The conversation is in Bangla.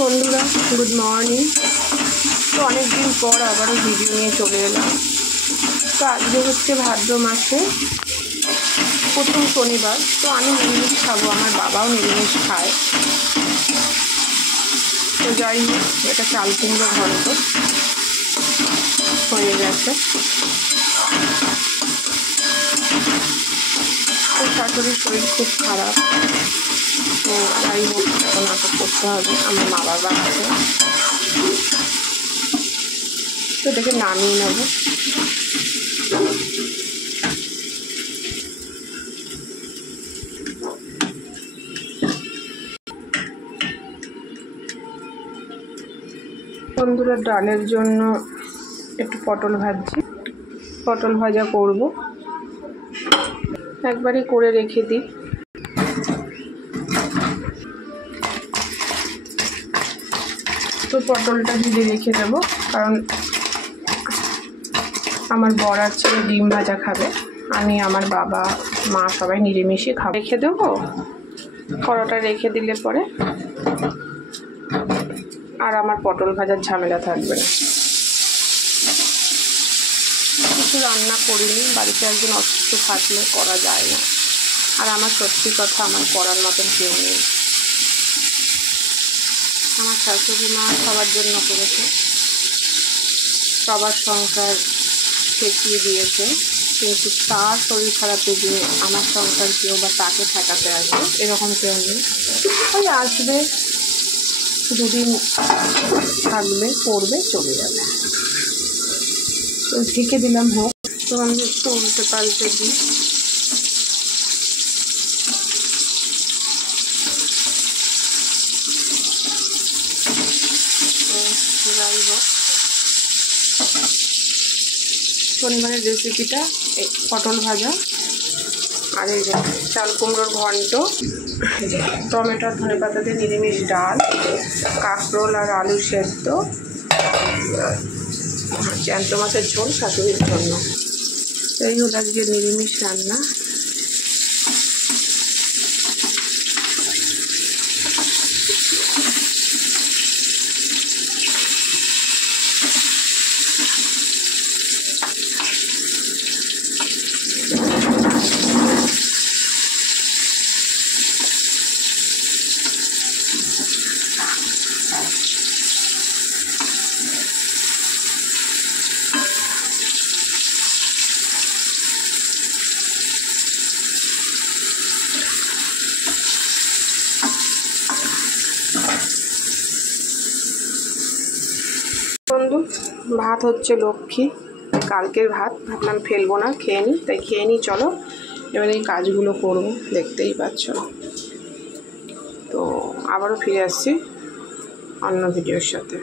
বন্ধুরা, গুড মর্নিং। তো অনেক দিন পর আবারও ভিডিও নিয়ে চলে এলাম। তো আজকে হচ্ছে ভাদ্র মাসে প্রথম শনিবার। তো আমি নিরামিষ খাবো, আমার বাবাও নিরামিষ খায়। তো যাই হোক, এটা চাল কুমড়ো ঘন্ট হয়ে গেছে। তো শাশুড়ির শরীর খুব খারাপ, তো যাই হোক এখন নাটক করতে হবে। আমার মা বাবা আছে, তো এটাকে নামিয়ে নেব। বন্ধুরা, ডালের জন্য একটু পটল ভাজছি, পটল ভাজা করব। একবারই করে রেখে দিই। তো পটলটা ভেজে রেখে দেবো, কারণ আমার বর আর ছেলে ডিম ভাজা খাবে, আমি আমার বাবা মা সবাই নিরামিষই খাবো। রেখে দেবো, কড়াটা রেখে দিলে পরে আর আমার পটল ভাজার ঝামেলা থাকবে না। কিছু রান্না করিনি, বাড়িতে একজন অসুস্থ থাকলে করা যায় না। আর আমার সত্যি কথা, আমার করার মতন কেউ নেই। আমার শাশুড়ি মা সবার জন্য করেছে, সবার সংসার ঠেকিয়ে দিয়েছে, কিন্তু তার শরীর খারাপে যে আমার সংসার কেউ বা তাকে ঠেকাতে আসবে এরকম কেউ নেই। ওই আসবে, দুদিন থাকবে, পড়বে, চলে যাবে। তো ঢেকে দিলাম হোক। তো আমি একটু উল্টে পাল্টে দিই। যাই হোক, শনিবারের রেসিপিটা এই পটল ভাজা আর এই যে চাল কুমড়োর ঘন্ট, টমেটো ধনে পাতা দিয়ে নিরামিষ ডাল, কাঁকরোল আর আলু সেদ্ধ, জ্যান্ত মাছের ঝোল শাশুড়ির জন্য। এই হলো আজকে নিরামিষ রান্না। বন্ধু, ভাত হচ্ছে লক্ষ্মী, কালকের ভাত, ভাবলাম ফেলবো না, খেয়ে নিই, তাই খেয়ে নিই। চলো এবার এই কাজগুলো করবো, দেখতেই পাচ্ছ। তো আবারও ফিরে আসছি অন্য ভিডিওর সাথে।